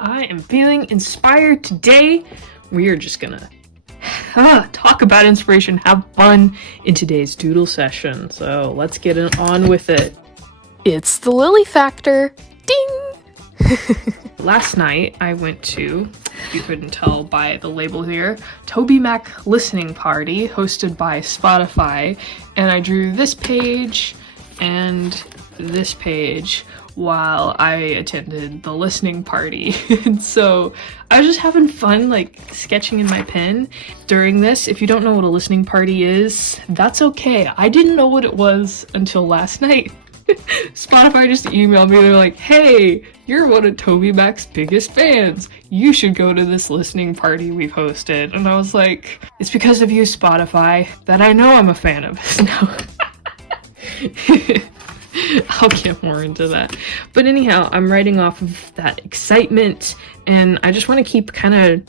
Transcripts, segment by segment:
I am feeling inspired today. We are just gonna talk about inspiration, have fun in today's doodle session. So let's get on with it. It's the Lily Factor. Ding! Last night I went to, if you couldn't tell by the label here, TobyMac listening party hosted by Spotify, and I drew this page and this page while I attended the listening party. And so I was just having fun, like sketching in my pen during this. If you don't know what a listening party is, that's okay. I didn't know what it was until last night. Spotify just emailed me. They're like, hey, you're one of TobyMac's biggest fans. You should go to this listening party we've hosted. And I was like, it's because of you, Spotify, that I know I'm a fan of his now. I'll get more into that. But anyhow, I'm writing off of that excitement, and I just want to keep kind of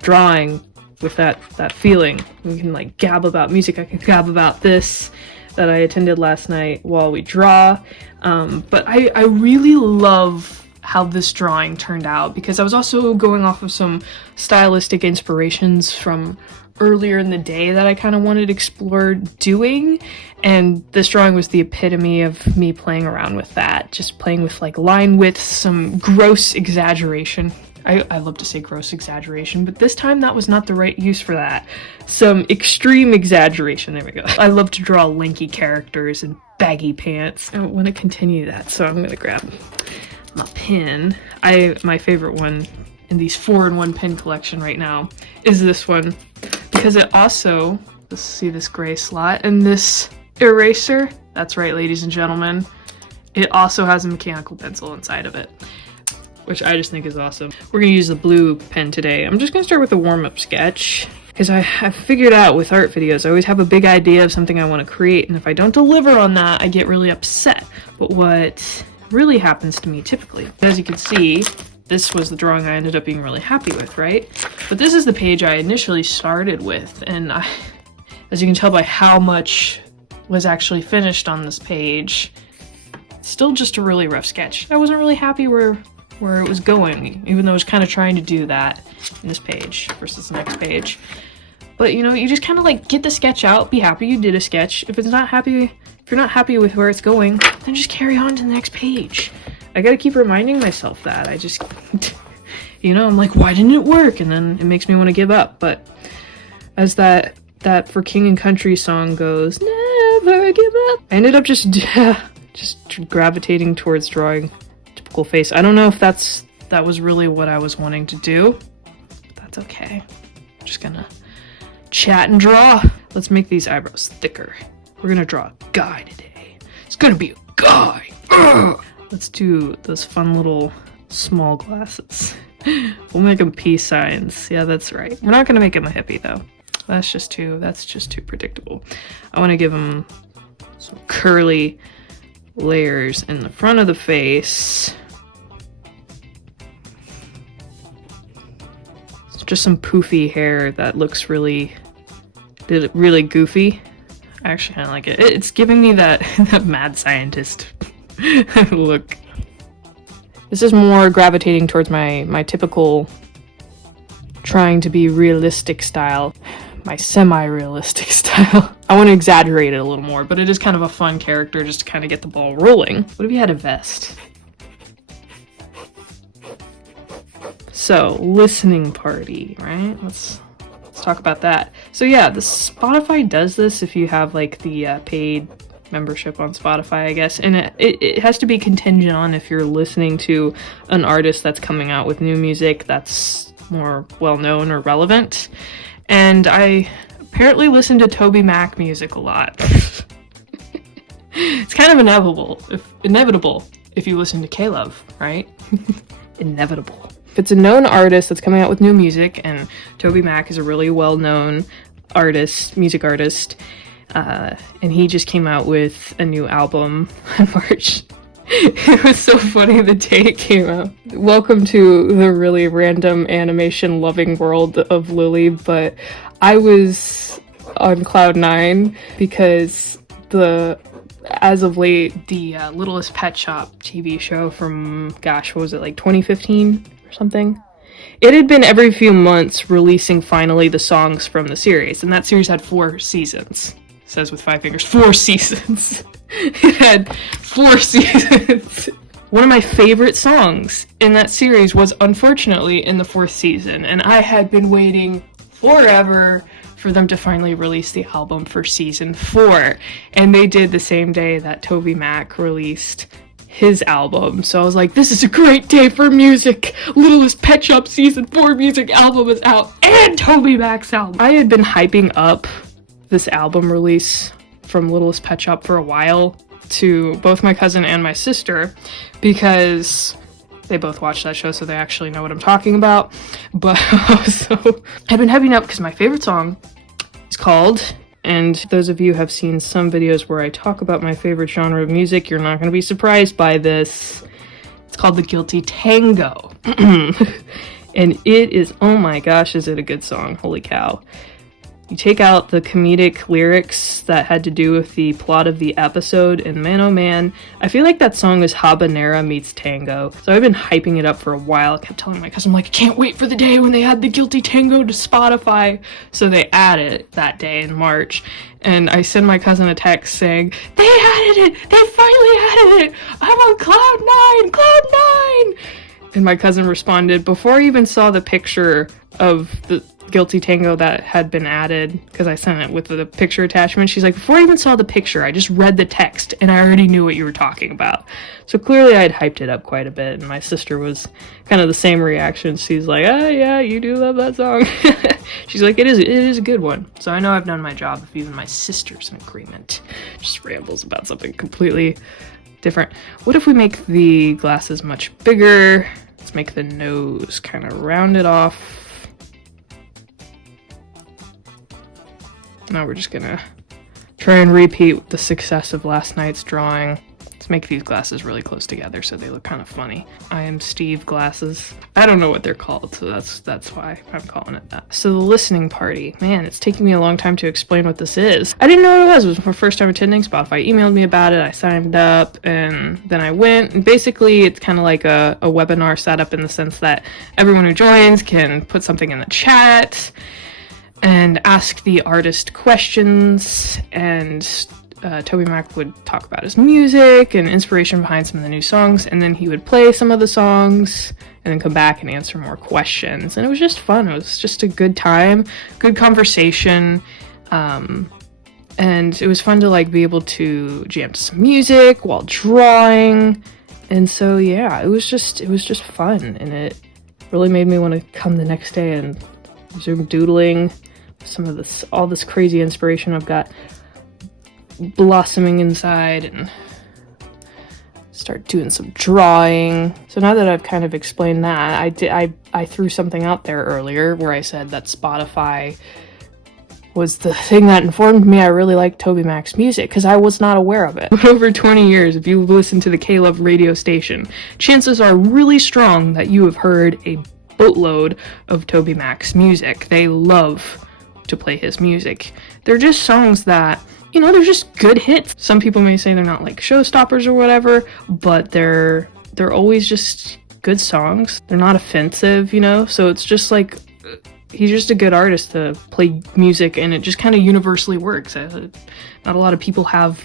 drawing with that feeling. We can like gab about music. I can gab about this that I attended last night while we draw. But I really love how this drawing turned out, because I was also going off of some stylistic inspirations from earlier in the day that I kind of wanted to explore doing, and this drawing was the epitome of me playing around with that, just playing with like line width, some gross exaggeration. I love to say gross exaggeration, but this time that was not the right use for that. Some extreme exaggeration, there we go. I love to draw lanky characters and baggy pants. I want to continue that, so I'm gonna grab my pen. My favorite one in these 4-in-1 pen collection right now is this one, because it also, let's see this gray slot and this eraser, that's right ladies and gentlemen, it also has a mechanical pencil inside of it, which I just think is awesome. We're gonna use the blue pen today. I'm just gonna start with a warm-up sketch, because I figured out with art videos, I always have a big idea of something I want to create, and if I don't deliver on that, I get really upset. But what really happens to me typically, as you can see, this was the drawing I ended up being really happy with, right? But this is the page I initially started with, and as you can tell by how much was actually finished on this page, it's still just a really rough sketch. I wasn't really happy where it was going, even though I was kind of trying to do that in this page versus the next page. But you know, you just kind of like get the sketch out, be happy you did a sketch. If you're not happy with where it's going, then just carry on to the next page. I gotta keep reminding myself that. I just, you know, I'm like, why didn't it work? And then it makes me want to give up. But as that For King and Country song goes, never give up. I ended up just gravitating towards drawing typical face. I don't know if that was really what I was wanting to do, but that's okay. I'm just gonna chat and draw. Let's make these eyebrows thicker. We're gonna draw a guy today. It's gonna be a guy. Ugh! Let's do those fun little small glasses. We'll make them peace signs. Yeah, that's right. We're not gonna make him a hippie though. That's just too predictable. I want to give him some curly layers in the front of the face. It's just some poofy hair that looks really goofy. I actually kind of like it. It's giving me that mad scientist look. This is more gravitating towards my typical trying to be realistic style, my semi-realistic style. I want to exaggerate it a little more, but it is kind of a fun character just to kind of get the ball rolling. What if you had a vest? So, listening party, right? Let's talk about that. So yeah, the Spotify does this if you have like the paid membership on Spotify, I guess, and it has to be contingent on if you're listening to an artist that's coming out with new music that's more well-known or relevant. And I apparently listen to TobyMac music a lot. It's kind of inevitable if you listen to K-Love, right? Inevitable. If it's a known artist that's coming out with new music, and TobyMac is a really well-known music artist, and he just came out with a new album in March. It was so funny the day it came out. Welcome to the really random animation loving world of Lily, but I was on cloud 9 because as of late, the Littlest Pet Shop TV show from, gosh, what was it, like 2015? or something. It had been every few months releasing finally the songs from the series, and that series had 4 seasons. It says with 5 fingers, 4 seasons. It had 4 seasons. One of my favorite songs in that series was unfortunately in the 4th season, and I had been waiting forever for them to finally release the album for season 4, and they did the same day that Toby Mac released his album. So I was like, this is a great day for music. Littlest Pet Shop season 4 music album is out, and Toby Mac's album. I had been hyping up this album release from Littlest Pet Shop for a while to both my cousin and my sister, because they both watch that show, so they actually know what I'm talking about. But so I've been hyping up because my favorite song is called, and those of you who have seen some videos where I talk about my favorite genre of music, you're not going to be surprised by this. It's called The Guilty Tango. And it is, oh my gosh, is it a good song. Holy cow. You take out the comedic lyrics that had to do with the plot of the episode, and man oh man, I feel like that song is habanera meets tango. So I've been hyping it up for a while. I kept telling my cousin, I'm like, I can't wait for the day when they add The Guilty Tango to Spotify. So they add it that day in March, and I send my cousin a text saying, they added it! They finally added it! I'm on cloud 9! And my cousin responded, before I even saw the picture of the Guilty Tango that had been added, because I sent it with the picture attachment, she's like, before I even saw the picture, I just read the text and I already knew what you were talking about. So clearly I had hyped it up quite a bit, and my sister was kind of the same reaction. She's like, oh yeah, you do love that song. She's like, it is a good one. So I know I've done my job if even my sister's in agreement. Just rambles about something completely different. What if we make the glasses much bigger? Let's make the nose kind of rounded off. Now we're just gonna try and repeat the success of last night's drawing. Let's make these glasses really close together so they look kind of funny. I am Steve glasses. I don't know what they're called, so that's why I'm calling it that. So the listening party. Man, it's taking me a long time to explain what this is. I didn't know what it was. It was my first time attending. Spotify emailed me about it. I signed up, and then I went. And basically, it's kind of like a webinar setup in the sense that everyone who joins can put something in the chat and ask the artist questions, and Toby Mac would talk about his music and inspiration behind some of the new songs, and then he would play some of the songs and then come back and answer more questions. And it was just fun. It was just a good time, good conversation, and it was fun to like be able to jam to some music while drawing. And so yeah, it was just fun, and it really made me want to come the next day and resume doodling. Some of this, all this crazy inspiration I've got blossoming inside, and start doing some drawing. So now that I've kind of explained that, I threw something out there earlier where I said that Spotify was the thing that informed me I really liked Toby Mac's music, because I was not aware of it. But over 20 years, if you've listened to the K-Love radio station, chances are really strong that you have heard a boatload of Toby Mac's music. They love to play his music. They're just songs that, you know, they're just good hits. Some people may say they're not like showstoppers or whatever, but they're always just good songs. They're not offensive, you know, so it's just like, he's just a good artist to play music, and it just kind of universally works. Not a lot of people have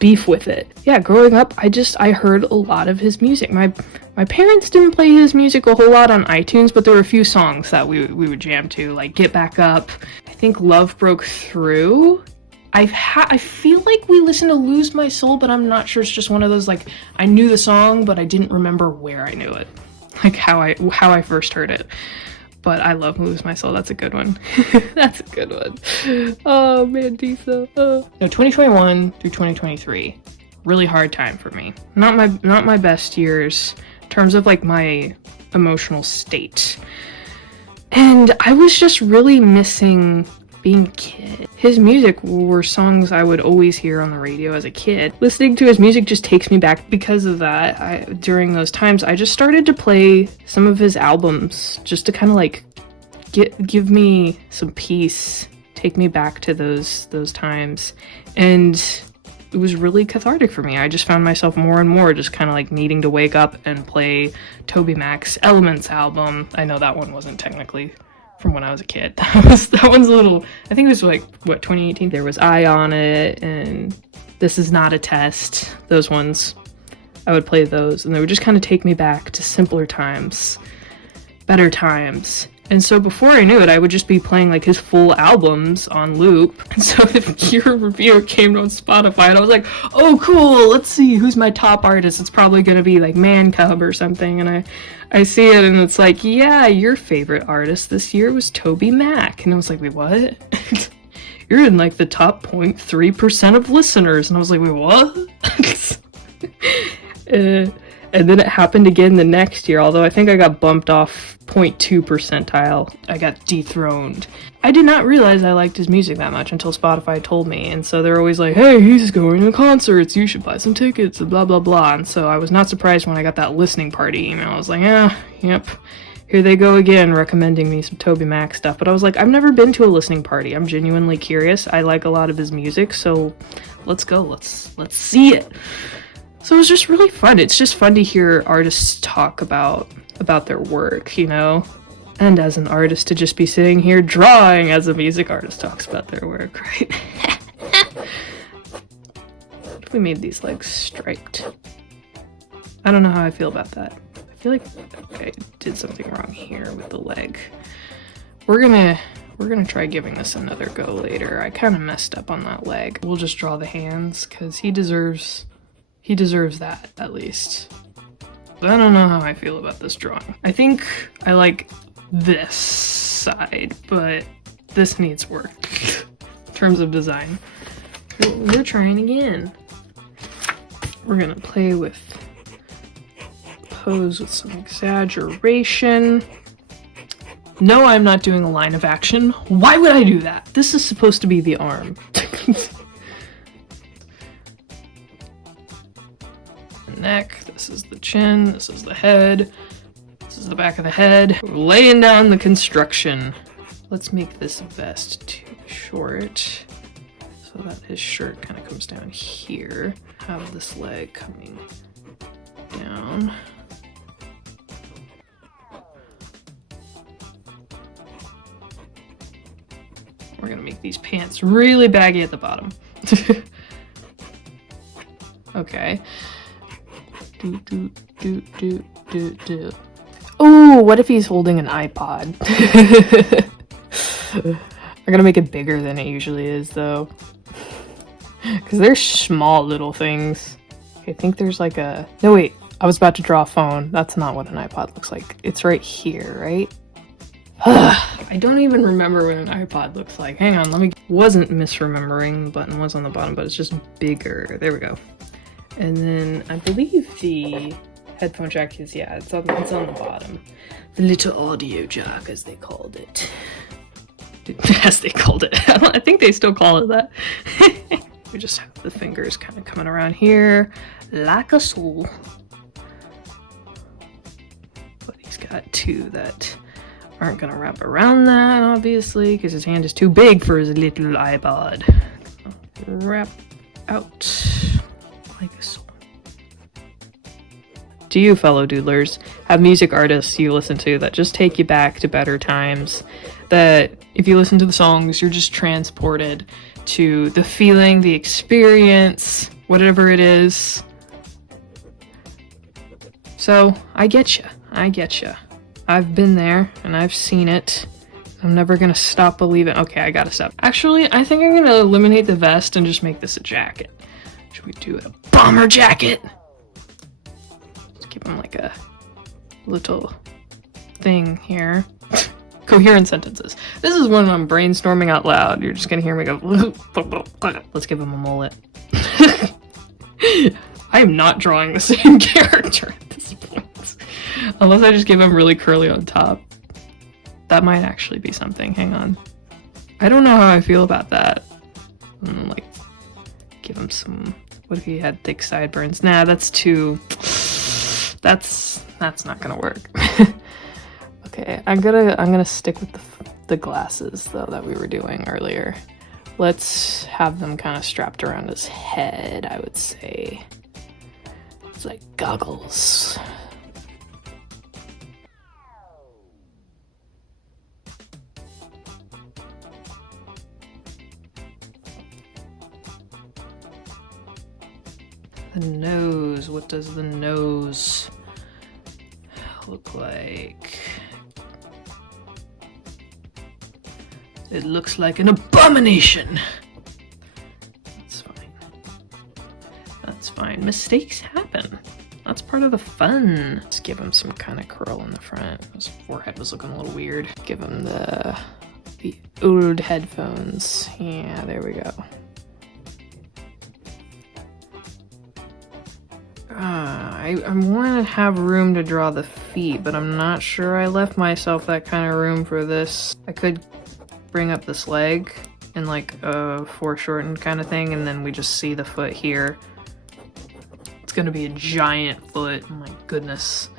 beef with it. Yeah, growing up, I heard a lot of his music. My parents didn't play his music a whole lot on iTunes, but there were a few songs that we would jam to, like Get Back Up. I think Love Broke Through. I feel like we listened to Lose My Soul, but I'm not sure. It's just one of those, like, I knew the song, but I didn't remember where I knew it, like how I first heard it. But I love Lose My Soul. That's a good one. That's a good one. Oh man, Disa. No, 2021 through 2023, really hard time for me. Not my best years in terms of like my emotional state. And I was just really missing being a kid. His music were songs I would always hear on the radio as a kid. Listening to his music just takes me back. Because of that, during those times, I just started to play some of his albums just to kind of like give me some peace, take me back to those times. And was really cathartic for me. I just found myself more and more just kind of like needing to wake up and play Toby Mac's Elements album. I know that one wasn't technically from when I was a kid. That one's a little, I think it was like, what, 2018? There was I on it, and This Is Not a Test. Those ones, I would play those, and they would just kind of take me back to simpler times, better times. And so before I knew it, I would just be playing like his full albums on loop. And so if your review came on Spotify, and I was like, oh cool, let's see who's my top artist. It's probably gonna be like Man Cub or something. And I see it, and it's like, yeah, your favorite artist this year was Toby Mac. And I was like, wait, what? You're in like the top 0.3% of listeners. And I was like, wait, what? And then it happened again the next year, although I think I got bumped off 0.2 percentile. I got dethroned. I did not realize I liked his music that much until Spotify told me, and so they're always like, hey, he's going to concerts, you should buy some tickets, and blah blah blah. And so I was not surprised when I got that listening party email. I was like, yep, here they go again, recommending me some Toby Mac stuff. But I was like, I've never been to a listening party. I'm genuinely curious. I like a lot of his music, so let's go, let's see it. So it was just really fun. It's just fun to hear artists talk about their work, you know? And as an artist to just be sitting here drawing as a music artist talks about their work, right? What if we made these legs striped? I don't know how I feel about that. I feel like I did something wrong here with the leg. We're gonna try giving this another go later. I kind of messed up on that leg. We'll just draw the hands, because he deserves that, at least. But I don't know how I feel about this drawing. I think I like this side, but this needs work in terms of design. We're trying again. We're gonna play with pose with some exaggeration. No, I'm not doing a line of action. Why would I do that? This is supposed to be the arm. Neck, this is the chin, this is the head, this is the back of the head. We're laying down the construction. Let's make this vest too short so that his shirt kind of comes down here. Have this leg coming down. We're gonna make these pants really baggy at the bottom. Okay. Oh, what if he's holding an iPod? I'm gonna make it bigger than it usually is, though. Because they're small little things. Okay, I think there's like a... No, wait. I was about to draw a phone. That's not what an iPod looks like. It's right here, right? I don't even remember what an iPod looks like. Hang on, let me... Wasn't misremembering. The button was on the bottom, but it's just bigger. There we go. And then I believe the headphone jack is, yeah, it's on the bottom. The little audio jack, as they called it. As they called it. I think they still call it that. We just have the fingers kind of coming around here like a soul. But he's got two that aren't gonna wrap around that, obviously, because his hand is too big for his little iPod. Wrap out like a soul. Do you, fellow doodlers, have music artists you listen to that just take you back to better times? That if you listen to the songs, you're just transported to the feeling, the experience, whatever it is. So, I get you. I've been there, and I've seen it. I'm never gonna stop believing. Okay, I gotta stop. Actually, I think I'm gonna eliminate the vest and just make this a jacket. Should we do a bomber jacket? Let's give him like a little thing here. Coherent sentences. This is when I'm brainstorming out loud. You're just gonna hear me go. Let's give him a mullet. I am not drawing the same character at this point. Unless I just give him really curly on top. That might actually be something. Hang on. I don't know how I feel about that. Like, give him some... What if he had thick sideburns? Nah, that's too... That's not gonna work. Okay, I'm gonna stick with the glasses, though, that we were doing earlier. Let's have them kind of strapped around his head, I would say. It's like goggles. The nose, what does the nose look like? It looks like an abomination! That's fine. That's fine. Mistakes happen. That's part of the fun. Let's give him some kind of curl in the front. His forehead was looking a little weird. Give him the old headphones. Yeah, there we go. I want to have room to draw the feet, but I'm not sure I left myself that kind of room for this. I could bring up this leg in like a foreshortened kind of thing, and then we just see the foot here. It's gonna be a giant foot. Oh my goodness.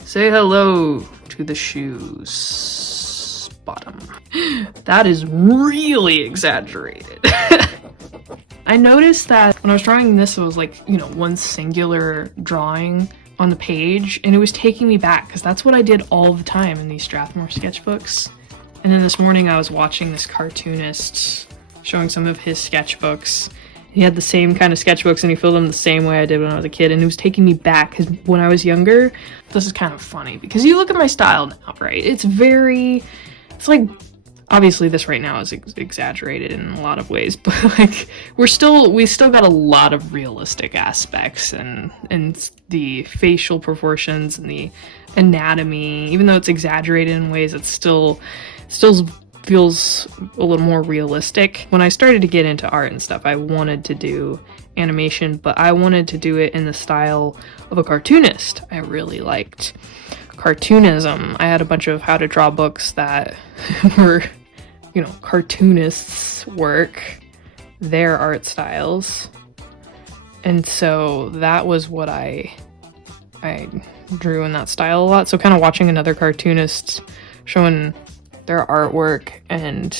Say hello to the shoes. Bottom. That is really exaggerated. I noticed that when I was drawing this, it was like, you know, one singular drawing on the page, and it was taking me back because that's what I did all the time in these Strathmore sketchbooks. And then this morning I was watching this cartoonist showing some of his sketchbooks. He had the same kind of sketchbooks and he filled them the same way I did when I was a kid, and it was taking me back because when I was younger, this is kind of funny because you look at my style now, right? It's like, obviously this right now is exaggerated in a lot of ways, but like we still got a lot of realistic aspects and the facial proportions and the anatomy. Even though it's exaggerated in ways, it still feels a little more realistic. When I started to get into art and stuff, I wanted to do animation, but I wanted to do it in the style of a cartoonist. I really liked cartoonism. I had a bunch of how to draw books that were, you know, cartoonists' work, their art styles. And so that was what I drew in that style a lot. So kind of watching another cartoonist showing their artwork and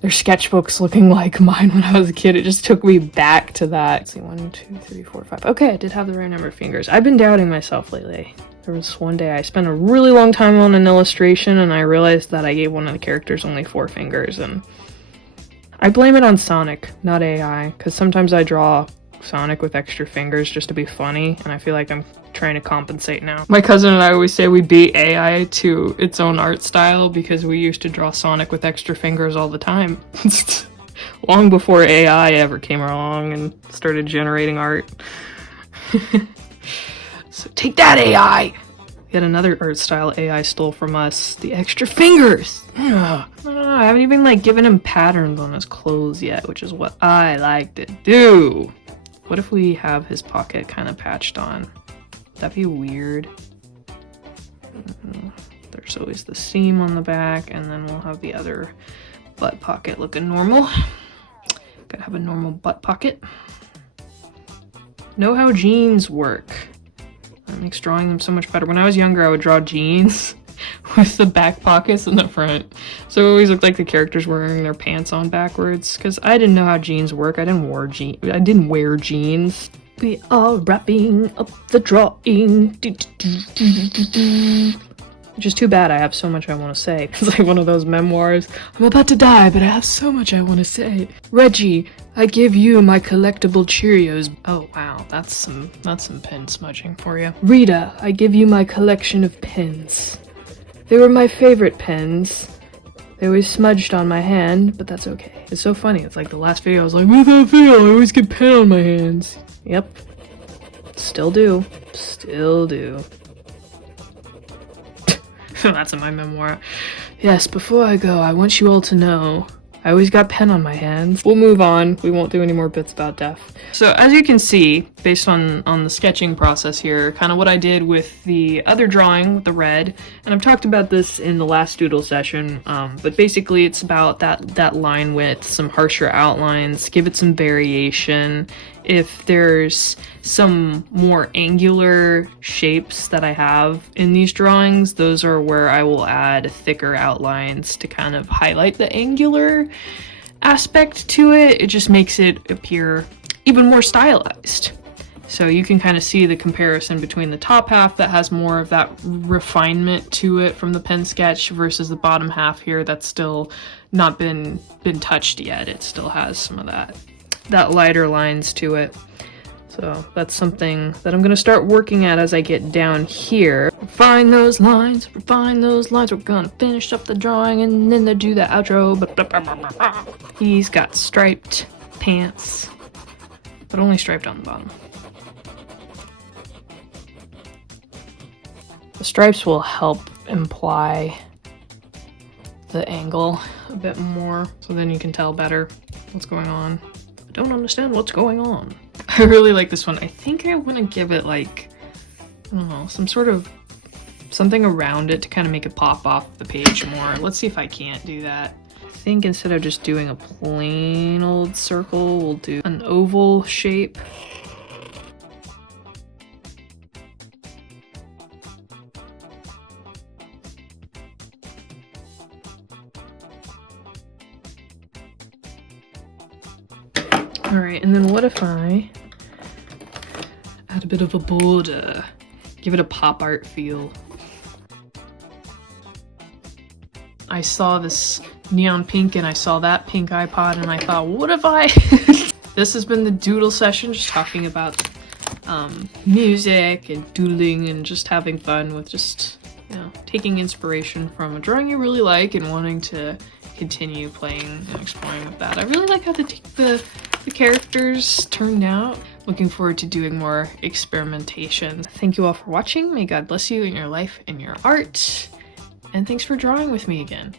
their sketchbooks looking like mine when I was a kid, it just took me back to that. Let's see, 1, 2, 3, 4, 5. Okay, I did have the right number of fingers. I've been doubting myself lately. There was one day I spent a really long time on an illustration and I realized that I gave one of the characters only 4 fingers, and I blame it on Sonic, not AI, because sometimes I draw Sonic with extra fingers just to be funny, and I feel like I'm trying to compensate now. My cousin and I always say we beat AI to its own art style because we used to draw Sonic with extra fingers all the time. Long before AI ever came along and started generating art. So take that, AI! Yet another art style AI stole from us, the extra fingers! I haven't even like given him patterns on his clothes yet, which is what I like to do. What if we have his pocket kind of patched on? That'd be weird. There's always the seam on the back, and then we'll have the other butt pocket looking normal. Gotta have a normal butt pocket. Know how jeans work. That makes drawing them so much better. When I was younger, I would draw jeans with the back pockets in the front. So it always looked like the characters wearing their pants on backwards, because I didn't know how jeans work. I didn't wear jeans. We are wrapping up the drawing. Which is too bad. I have so much I want to say. It's like one of those memoirs. I'm about to die, but I have so much I want to say. Reggie, I give you my collectible Cheerios. Oh wow, that's some pen smudging for you. Rita, I give you my collection of pens. They were my favorite pens. They always smudged on my hand, but that's okay. It's so funny. It's like the last video I was like, without fail, I always get pen on my hands. Yep. Still do. Still do. That's in my memoir. Yes, before I go, I want you all to know I always got pen on my hands. We'll move on. We won't do any more bits about death. So as you can see, based on the sketching process here, kind of what I did with the other drawing with the red, and I've talked about this in the last doodle session, but basically it's about that line width, some harsher outlines, give it some variation. If there's some more angular shapes that I have in these drawings, those are where I will add thicker outlines to kind of highlight the angular aspect to it. It just makes it appear even more stylized. So you can kind of see the comparison between the top half that has more of that refinement to it from the pen sketch versus the bottom half here that's still not been touched yet. It still has some of that lighter lines to it. So that's something that I'm going to start working at as I get down here. Refine those lines, refine those lines. We're going to finish up the drawing and then do the outro. He's got striped pants, but only striped on the bottom. The stripes will help imply the angle a bit more, so then you can tell better what's going on. I don't understand what's going on. I really like this one. I think I want to give it like, I don't know, some sort of something around it to kind of make it pop off the page more. Let's see if I can't do that. I think instead of just doing a plain old circle, we'll do an oval shape. Alright, and then what if I add a bit of a border? Give it a pop art feel. I saw this neon pink and I saw that pink iPod and I thought, what if I... This has been the doodle session, just talking about music and doodling and just having fun with just, you know, taking inspiration from a drawing you really like and wanting to continue playing and exploring with that. I really like how the characters turned out. Looking forward to doing more experimentation. Thank you all for watching. May God bless you in your life and your art. And thanks for drawing with me again.